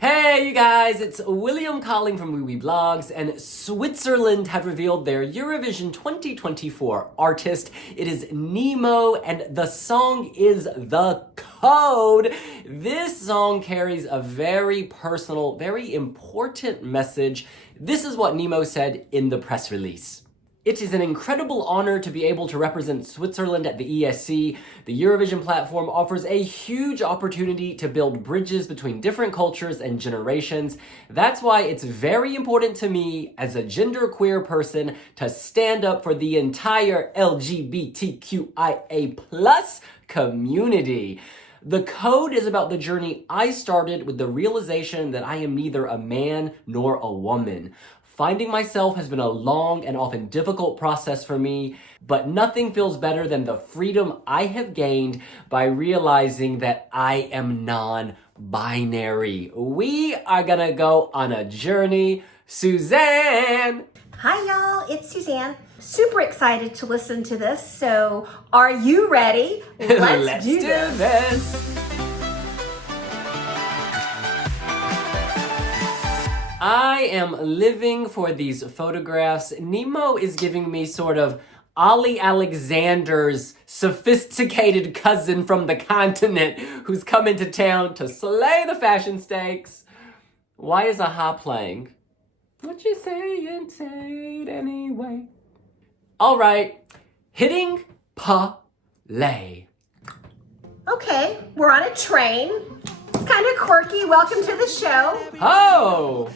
Hey you guys, it's William calling from wiwibloggs, and Switzerland have revealed their Eurovision 2024 artist. It is Nemo, and the song is The Code. This song carries a very personal, very important message. This is what Nemo said in the press release. It is an incredible honor to be able to represent Switzerland at the ESC. The Eurovision platform offers a huge opportunity to build bridges between different cultures and generations. That's why it's very important to me as a genderqueer person to stand up for the entire LGBTQIA+ community. The Code is about the journey I started with the realization that I am neither a man nor a woman. Finding myself has been a long and often difficult process for me, but nothing feels better than the freedom I have gained by realizing that I am non-binary. We are gonna go on a journey. Suzanne! Hi y'all, it's Suzanne. Super excited to listen to this, so are you ready? Let's do this. I am living for these photographs. Nemo is giving me sort of Ollie Alexander's sophisticated cousin from the continent who's come into town to slay the fashion stakes. Why is Aha playing? What you saying, say it anyway. All right, hitting play. Okay, we're on a train. It's kind of quirky. Welcome to the show. Oh!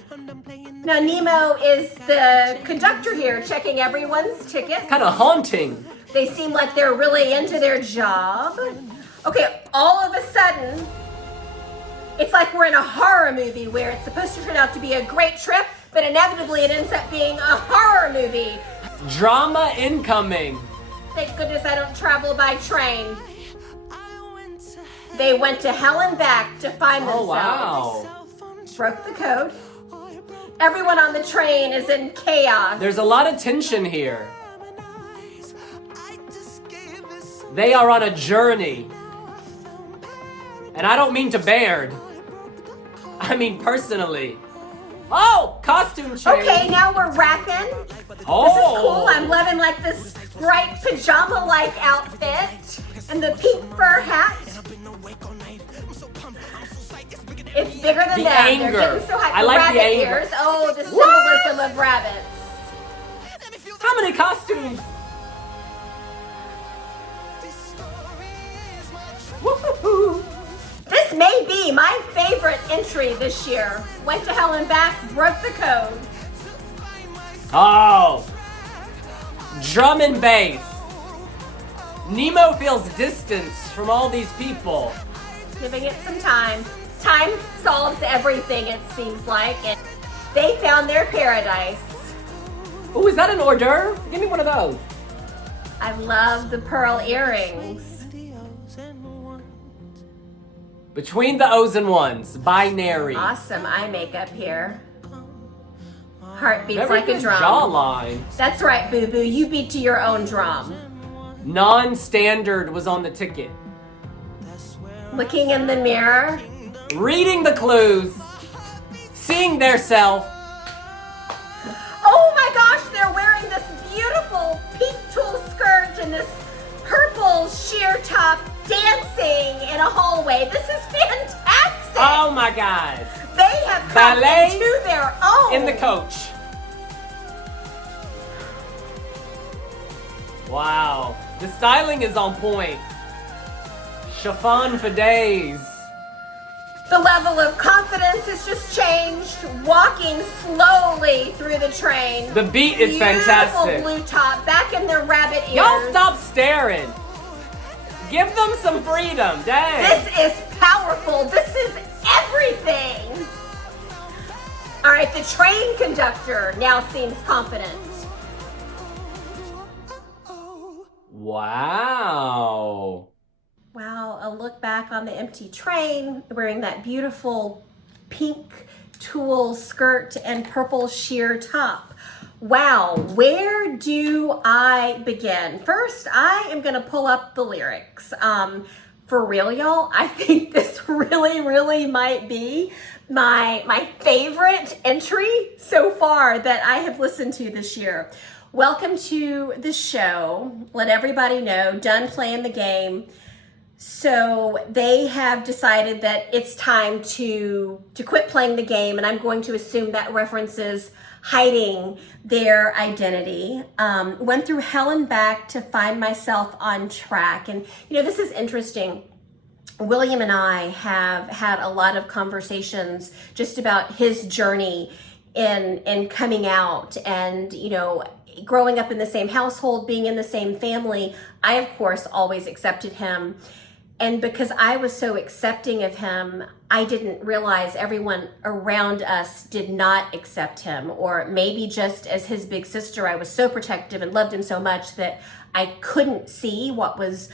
Now, Nemo is the conductor here, checking everyone's tickets. Kind of haunting. They seem like they're really into their job. Okay, all of a sudden, it's like we're in a horror movie where it's supposed to turn out to be a great trip, but inevitably it ends up being a horror movie. Drama incoming. Thank goodness I don't travel by train. They went to hell and back to find themselves. Oh, wow. Broke the code. Everyone on the train is in chaos. There's a lot of tension here. They are on a journey. And I don't mean to Baird. I mean personally. Oh, costume change. Okay, now we're rapping. Oh. This is cool. I'm loving like this bright pajama-like outfit and the pink fur hat. It's bigger than The that. anger. They're getting so high. I like the rabbit anger. ears. Oh, the symbolism of rabbits. How many costumes? Woo-hoo-hoo. This may be my favorite entry this year. Went to hell and back, broke the code. Oh. Drum and bass. Nemo feels distance from all these people. Giving it some time. Time solves everything, it seems like. And they found their paradise. Ooh, is that an hors d'oeuvre? Give me one of those. I love the pearl earrings. Between the O's and ones, binary. Awesome eye makeup here. Heart beats Very like a good drum. jawline. That's right, boo-boo. You beat to your own drum. Non-standard was on the ticket. Looking in the mirror. Reading the clues. Seeing their self. Oh my gosh, they're wearing this beautiful pink tulle skirt and this purple sheer top dancing in a hallway. This is fantastic. Oh my God. They have come Ballet into their own. in the coach. Wow. The styling is on point. Chiffon for days. The level of confidence has just changed. Walking slowly through the train. The beat is fantastic. Beautiful blue top, back in their rabbit ears. Y'all stop staring. Give them some freedom, dang. This is powerful. This is everything. All right, the train conductor now seems confident. Wow. Wow, a look back on the empty train, wearing that beautiful pink tulle skirt and purple sheer top. Wow, where do I begin? First, I am gonna pull up the lyrics. For real, y'all, I think this really might be my favorite entry so far that I have listened to this year. Welcome to the show. Let everybody know, done playing the game. So they have decided that it's time to quit playing the game, and I'm going to assume that references hiding their identity. Went through hell and back to find myself on track. And this is interesting. William and I have had a lot of conversations just about his journey in coming out and, growing up in the same household, being in the same family. I, of course, always accepted him. And because I was so accepting of him, I didn't realize everyone around us did not accept him. Or maybe just as his big sister, I was so protective and loved him so much that I couldn't see what was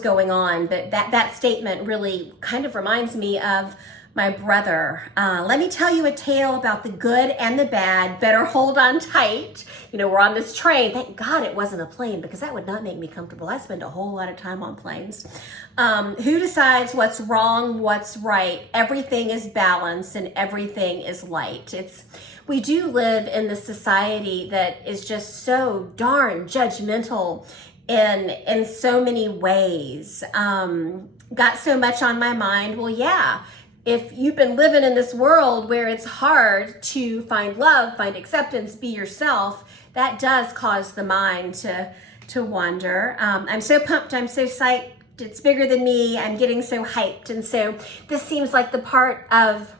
going on. But that statement really kind of reminds me of my brother. Let me tell you a tale about the good and the bad. Better hold on tight. We're on this train. Thank God it wasn't a plane, because that would not make me comfortable. I spend a whole lot of time on planes. Who decides what's wrong, what's right? Everything is balance and everything is light. We do live in this society that is just so darn judgmental in so many ways. Got so much on my mind. Well, yeah. If you've been living in this world where it's hard to find love, find acceptance, be yourself, that does cause the mind to wander. I'm so pumped. I'm so psyched. It's bigger than me. I'm getting so hyped. And so this seems like the part of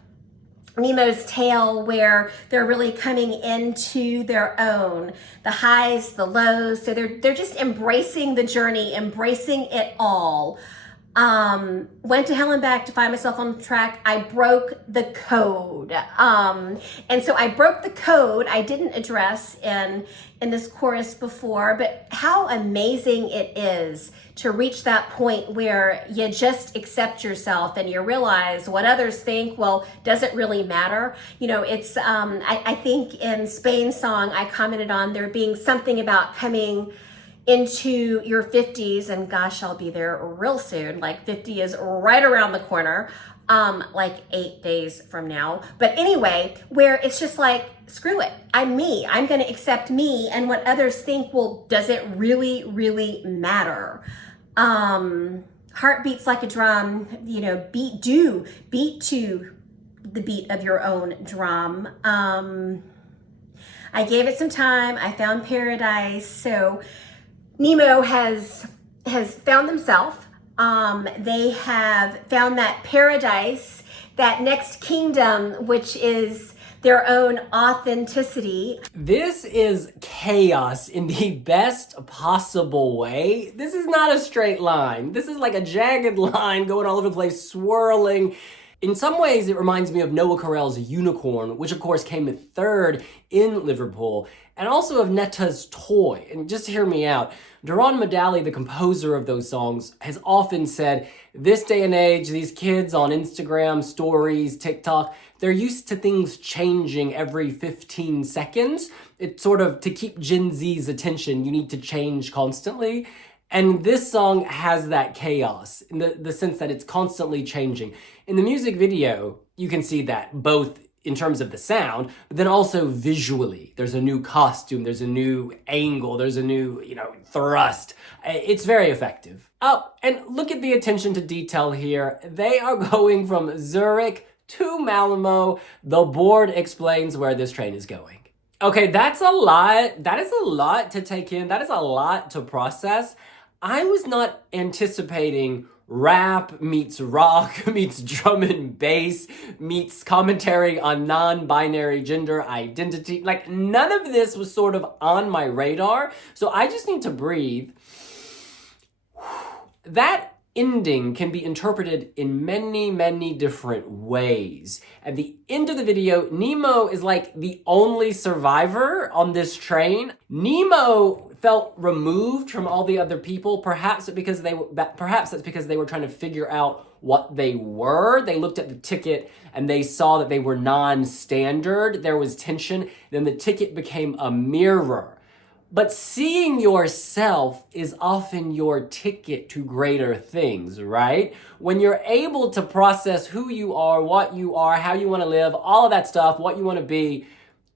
Nemo's tale where they're really coming into their own, the highs, the lows. So they're just embracing the journey, embracing it all. Went to hell and back to find myself on track. I broke the code. And so I broke the code. I didn't address in this chorus before, but how amazing it is to reach that point where you just accept yourself and you realize what others think, well, doesn't really matter. It's, I think in Spain's song, I commented on there being something about coming into your 50s, and gosh, I'll be there real soon. Like 50 is right around the corner, like 8 days from now. But anyway, where it's just like, screw it. I'm me. I'm going to accept me, and what others think, well, does it really, really matter? Heart beats like a drum, beat to the beat of your own drum. I gave it some time. I found paradise. So Nemo has found themselves. They have found that paradise, that next kingdom, which is their own authenticity. This is chaos in the best possible way. This is not a straight line. This is like a jagged line going all over the place, swirling. In some ways, it reminds me of Noah Carell's Unicorn, which of course came third in Liverpool, and also of Netta's Toy. And just hear me out. Duran Madali, the composer of those songs, has often said, this day and age, these kids on Instagram, stories, TikTok, they're used to things changing every 15 seconds. It's sort of, to keep Gen Z's attention, you need to change constantly. And this song has that chaos in the sense that it's constantly changing. In the music video, you can see that both in terms of the sound, but then also visually. There's a new costume, there's a new angle, there's a new, thrust. It's very effective. Oh, and look at the attention to detail here. They are going from Zurich to Malmo. The board explains where this train is going. Okay, that's a lot. That is a lot to take in. That is a lot to process. I was not anticipating rap meets rock meets drum and bass meets commentary on non-binary gender identity. Like, none of this was sort of on my radar. So I just need to breathe. That ending can be interpreted in many, many different ways. At the end of the video, Nemo is like the only survivor on this train. Nemo felt removed from all the other people, perhaps that's because they were trying to figure out what they were. They looked at the ticket and they saw that they were non-standard. There was tension. Then the ticket became a mirror. But seeing yourself is often your ticket to greater things, right? When you're able to process who you are, how you want to live, all of that stuff, what you want to be,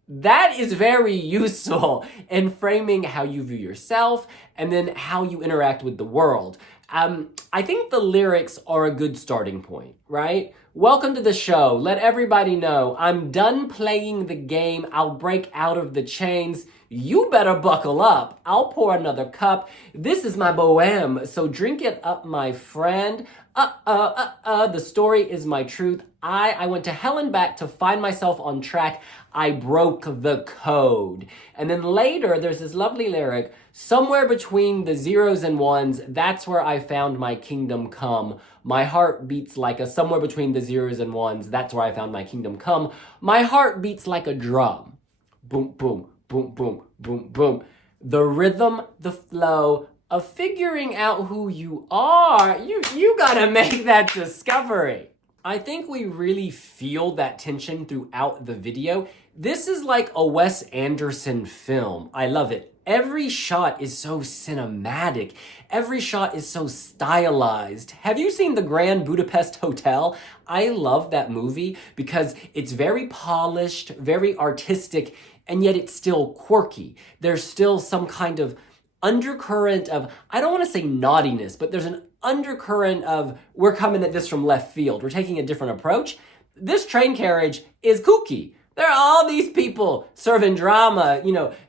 that is very useful in framing how you view yourself and then how you interact with the world. I think the lyrics are a good starting point, right? Welcome to the show. Let everybody know I'm done playing the game. I'll break out of the chains. You better buckle up. I'll pour another cup. This is my bohème, so drink it up, my friend. The story is my truth. I went to hell and back to find myself on track. I broke the code. And then later, there's this lovely lyric, somewhere between the zeros and ones, that's where I found my kingdom come. My heart beats like a somewhere between the zeros and ones, that's where I found my kingdom come. My heart beats like a drum. Boom, boom, boom, boom, boom, boom. The rhythm, the flow of figuring out who you are, you gotta make that discovery. I think we really feel that tension throughout the video. This is like a Wes Anderson film. I love it. Every shot is so cinematic. Every shot is so stylized. Have you seen the Grand Budapest Hotel? I love that movie because it's very polished, very artistic, and yet it's still quirky. There's still some kind of undercurrent of, I don't want to say naughtiness, but there's an undercurrent of, we're coming at this from left field. We're taking a different approach. This train carriage is kooky. There are all these people serving drama,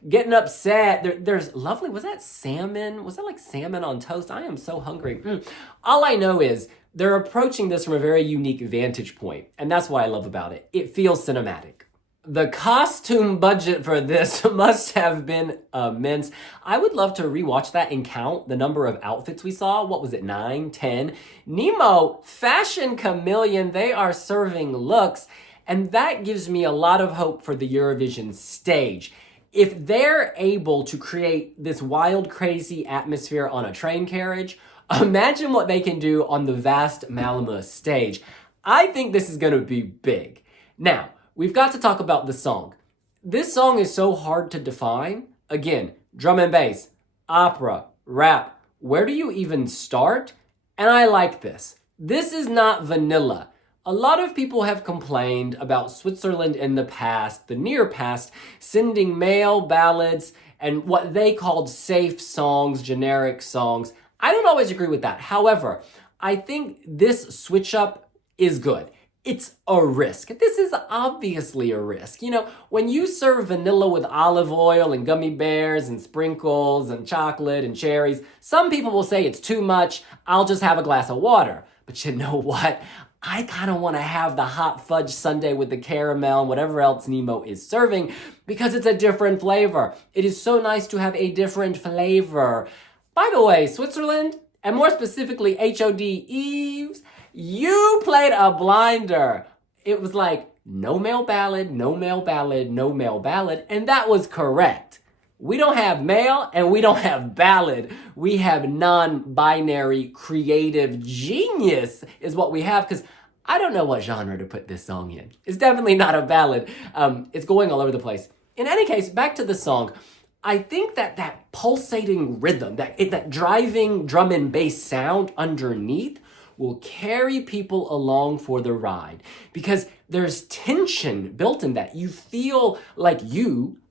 getting upset. There's lovely, was that salmon? Was that like salmon on toast? I am so hungry. All I know is they're approaching this from a very unique vantage point. And that's what I love about it. It feels cinematic. The costume budget for this must have been immense. I would love to rewatch that and count the number of outfits we saw. What was it, 9, 10? Nemo, fashion chameleon, they are serving looks. And that gives me a lot of hope for the Eurovision stage. If they're able to create this wild, crazy atmosphere on a train carriage, imagine what they can do on the vast Malmö stage. I think this is going to be big. Now, we've got to talk about the song. This song is so hard to define. Again, drum and bass, opera, rap. Where do you even start? And I like this. This is not vanilla. A lot of people have complained about Switzerland in the past, the near past, sending male ballads and what they called safe songs, generic songs. I don't always agree with that. However, I think this switch up is good. It's a risk. This is obviously a risk. When you serve vanilla with olive oil and gummy bears and sprinkles and chocolate and cherries, some people will say it's too much. I'll just have a glass of water. But you know what? I kind of want to have the hot fudge sundae with the caramel and whatever else Nemo is serving because it's a different flavor. It is so nice to have a different flavor. By the way, Switzerland, and more specifically HOD Eves, you played a blinder. It was like, no male ballad, no male ballad, no male ballad, and that was correct. We don't have male and we don't have ballad. We have non-binary creative genius is what we have, because I don't know what genre to put this song in. It's definitely not a ballad. It's going all over the place. In any case, back to the song. I think that pulsating rhythm, that driving drum and bass sound underneath will carry people along for the ride because there's tension built in that. You feel like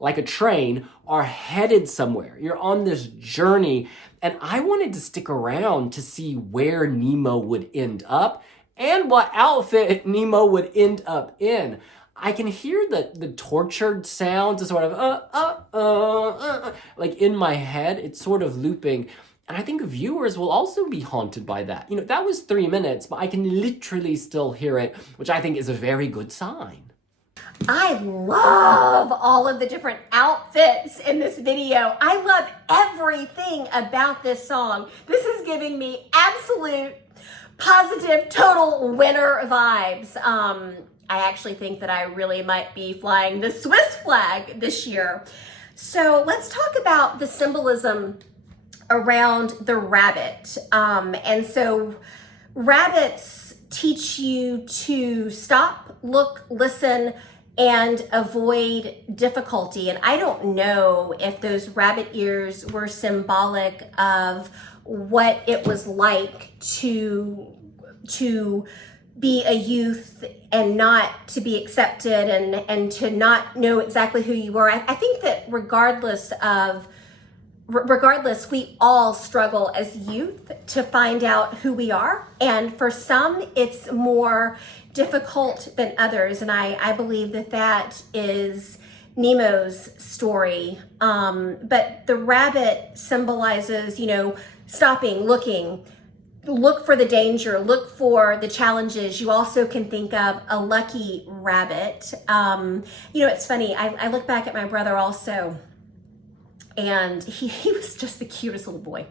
like a train, are headed somewhere. You're on this journey, and I wanted to stick around to see where Nemo would end up and what outfit Nemo would end up in. I can hear the tortured sound, to sort of like in my head. It's sort of looping. And I think viewers will also be haunted by that. That was 3 minutes, but I can literally still hear it, which I think is a very good sign. I love all of the different outfits in this video. I love everything about this song. This is giving me absolute, positive, total winner vibes. I actually think that I really might be flying the Swiss flag this year. So let's talk about the symbolism around the rabbit. And so rabbits teach you to stop, look, listen, and avoid difficulty. And I don't know if those rabbit ears were symbolic of what it was like to be a youth and not to be accepted and to not know exactly who you were. I think that regardless, we all struggle as youth to find out who we are. And for some, it's more difficult than others. And I believe that is Nemo's story. But the rabbit symbolizes, stopping, looking, look for the danger, look for the challenges. You also can think of a lucky rabbit. It's funny. I look back at my brother also, and he was just the cutest little boy.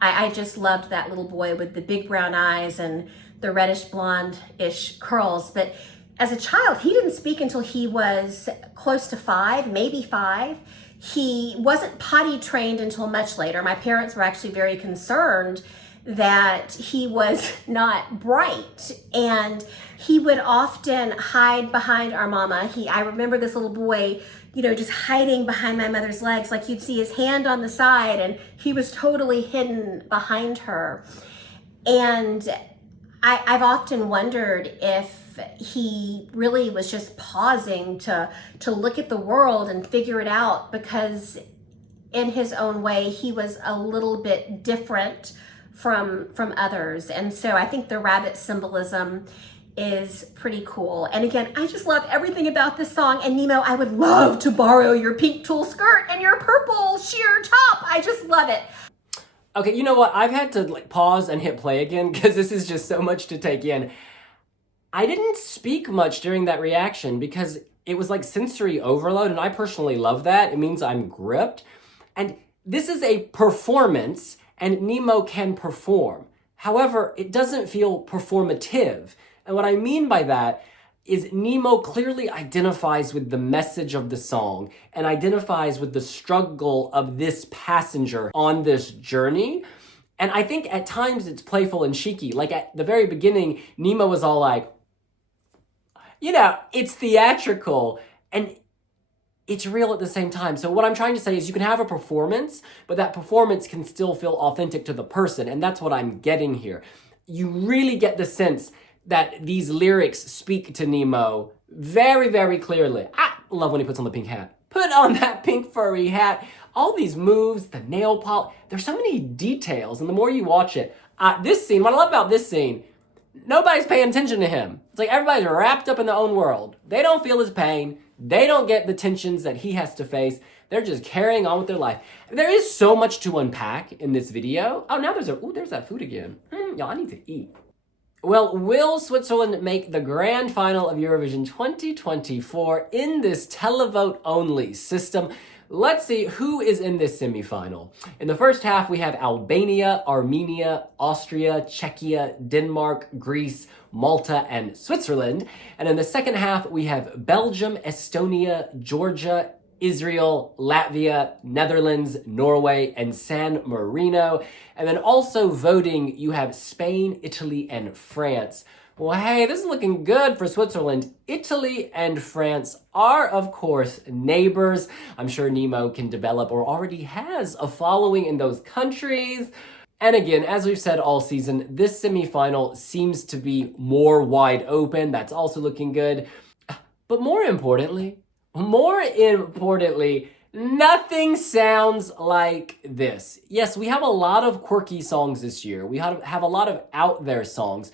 I just loved that little boy with the big brown eyes and the reddish blonde-ish curls. But as a child, he didn't speak until he was close to 5, maybe 5. He wasn't potty trained until much later. My parents were actually very concerned that he was not bright, and he would often hide behind our mama. I remember this little boy, just hiding behind my mother's legs. Like, you'd see his hand on the side and he was totally hidden behind her. And I've often wondered if he really was just pausing to look at the world and figure it out, because in his own way, he was a little bit different from others. And so I think the rabbit symbolism is pretty cool. And again, I just love everything about this song. And Nemo, I would love to borrow your pink tulle skirt and your purple sheer top. I just love it. Okay, you know what? I've had to pause and hit play again because this is just so much to take in. I didn't speak much during that reaction because it was like sensory overload, and I personally love that. It means I'm gripped. And this is a performance, and Nemo can perform. However, it doesn't feel performative. And what I mean by that is Nemo clearly identifies with the message of the song and identifies with the struggle of this passenger on this journey. And I think at times it's playful and cheeky. Like at the very beginning, Nemo was all like, it's theatrical and it's real at the same time. So what I'm trying to say is you can have a performance, but that performance can still feel authentic to the person. And that's what I'm getting here. You really get the sense that these lyrics speak to Nemo very, very clearly. I love when he puts on the pink hat. Put on that pink furry hat. All these moves, the nail polish. There's so many details, and the more you watch it, this scene, what I love about this scene, nobody's paying attention to him. It's like everybody's wrapped up in their own world. They don't feel his pain. They don't get the tensions that he has to face. They're just carrying on with their life. There is so much to unpack in this video. Oh, now there's that food again. Y'all, I need to eat. Well, will Switzerland make the grand final of Eurovision 2024 in this televote only system? Let's see who is in this semifinal. In the first half, we have Albania, Armenia, Austria, Czechia, Denmark, Greece, Malta, and Switzerland. And in the second half, we have Belgium, Estonia, Georgia, Israel, Latvia, Netherlands, Norway, and San Marino. And then also voting, you have Spain, Italy, and France. Well, hey, this is looking good for Switzerland. Italy and France are, of course, neighbors. I'm sure Nemo can develop or already has a following in those countries. And again, as we've said all season, this semifinal seems to be more wide open. That's also looking good. But more importantly, nothing sounds like this. Yes, we have a lot of quirky songs this year. We have a lot of out there songs.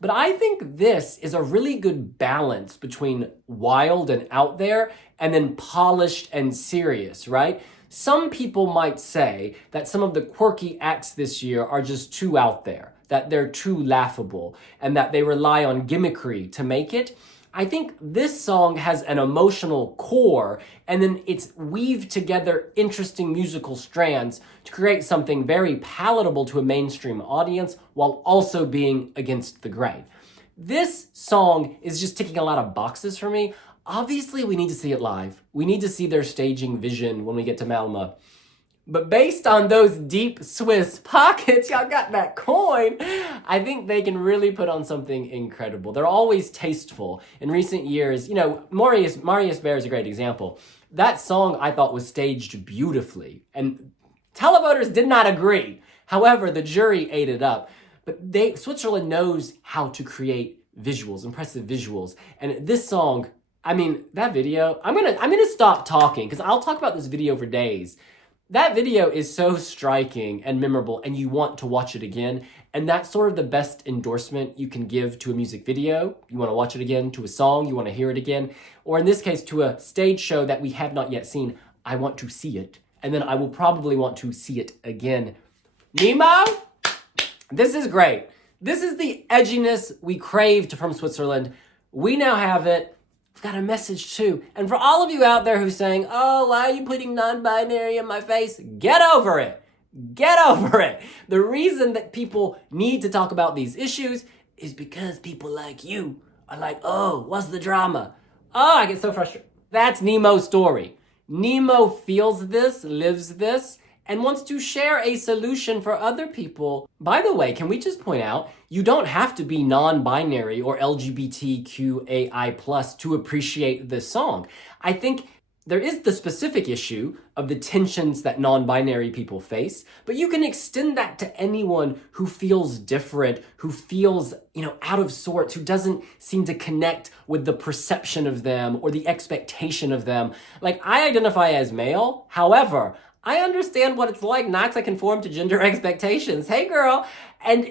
But I think this is a really good balance between wild and out there and then polished and serious, right? Some people might say that some of the quirky acts this year are just too out there, that they're too laughable, and that they rely on gimmickry to make it. I think this song has an emotional core, and then it's weaved together interesting musical strands to create something very palatable to a mainstream audience while also being against the grain. This song is just ticking a lot of boxes for me. Obviously, we need to see it live. We need to see their staging vision when we get to Malmö. But based on those deep Swiss pockets, y'all got that coin, I think they can really put on something incredible. They're always tasteful. In recent years, you know, Marius Bear is a great example. That song I thought was staged beautifully, and televoters did not agree. However, the jury ate it up. But Switzerland knows how to create visuals, impressive visuals. And this song, I mean, that video, I'm gonna stop talking because I'll talk about this video for days. That video is so striking and memorable, and you want to watch it again. And that's sort of the best endorsement you can give to a music video. You want to watch it again, to a song, you want to hear it again, or in this case, to a stage show that we have not yet seen. I want to see it, and then I will probably want to see it again. Nemo, this is great. This is the edginess we craved from Switzerland. We now have it. We've got a message too. And for all of you out there who's saying, oh, why are you putting non-binary in my face? Get over it. Get over it. The reason that people need to talk about these issues is because people like you are like, oh, what's the drama? Oh, I get so frustrated. That's Nemo's story. Nemo feels this, lives this, and wants to share a solution for other people. By the way, can we just point out, you don't have to be non-binary or LGBTQAI+ to appreciate this song. I think there is the specific issue of the tensions that non-binary people face, but you can extend that to anyone who feels different, who feels, out of sorts, who doesn't seem to connect with the perception of them or the expectation of them. Like, I identify as male, however, I understand what it's like not to conform to gender expectations. Hey, girl. And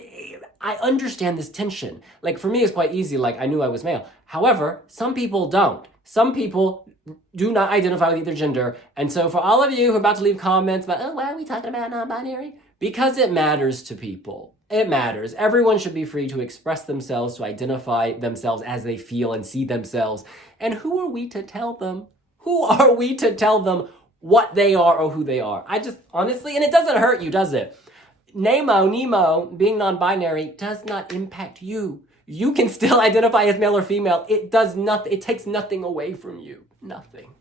I understand this tension. Like, for me, it's quite easy. Like, I knew I was male. However, some people don't. Some people do not identify with either gender. And so for all of you who are about to leave comments about, oh, why are we talking about non-binary? Because it matters to people. It matters. Everyone should be free to express themselves, to identify themselves as they feel and see themselves. And who are we to tell them? Who are we to tell them what they are or who they are? I just, honestly, and it doesn't hurt you, does it? Nemo, being non-binary does not impact you. You can still identify as male or female. It does nothing. It takes nothing away from you. Nothing.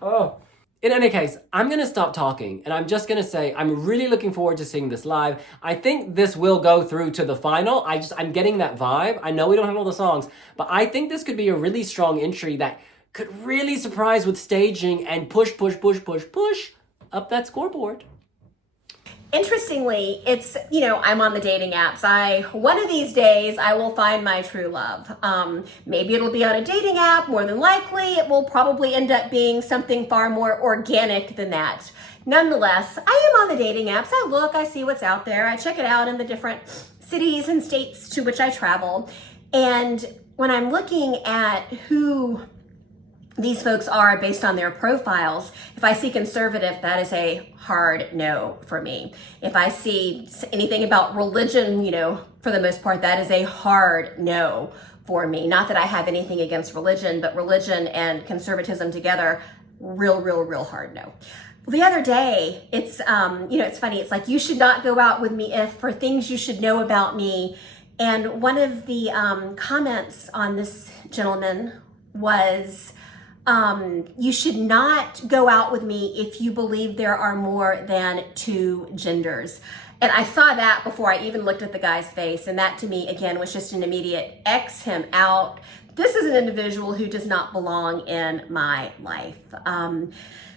Oh. In any case, I'm going to stop talking, and I'm just going to say I'm really looking forward to seeing this live. I think this will go through to the final. I'm getting that vibe. I know we don't have all the songs, but I think this could be a really strong entry that could really surprise with staging and push up that scoreboard. Interestingly, it's, I'm on the dating apps. One of these days, I will find my true love. Maybe it'll be on a dating app. More than likely, it will probably end up being something far more organic than that. Nonetheless, I am on the dating apps. I look, I see what's out there. I check it out in the different cities and states to which I travel. And when I'm looking at who these folks are based on their profiles, if I see conservative, that is a hard no for me. If I see anything about religion, for the most part, that is a hard no for me. Not that I have anything against religion, but religion and conservatism together, real hard no. The other day, it's, it's funny. It's like, you should not go out with me if for things you should know about me. And one of the comments on this gentleman was, you should not go out with me if you believe there are more than two genders. And I saw that before I even looked at the guy's face. And that to me, again, was just an immediate X him out. This is an individual who does not belong in my life.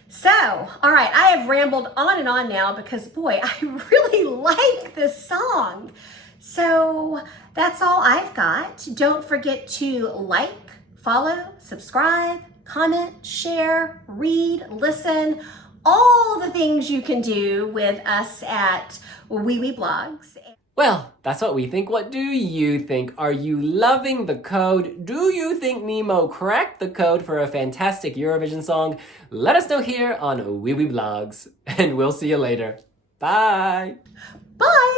So, all right, I have rambled on and on now because, boy, I really like this song. So that's all I've got. Don't forget to like, follow, subscribe, comment, share, read, listen, all the things you can do with us at wiwibloggs. Well, that's what we think. What do you think? Are you loving the code? Do you think Nemo cracked the code for a fantastic Eurovision song? Let us know here on wiwibloggs, and we'll see you later. Bye. Bye.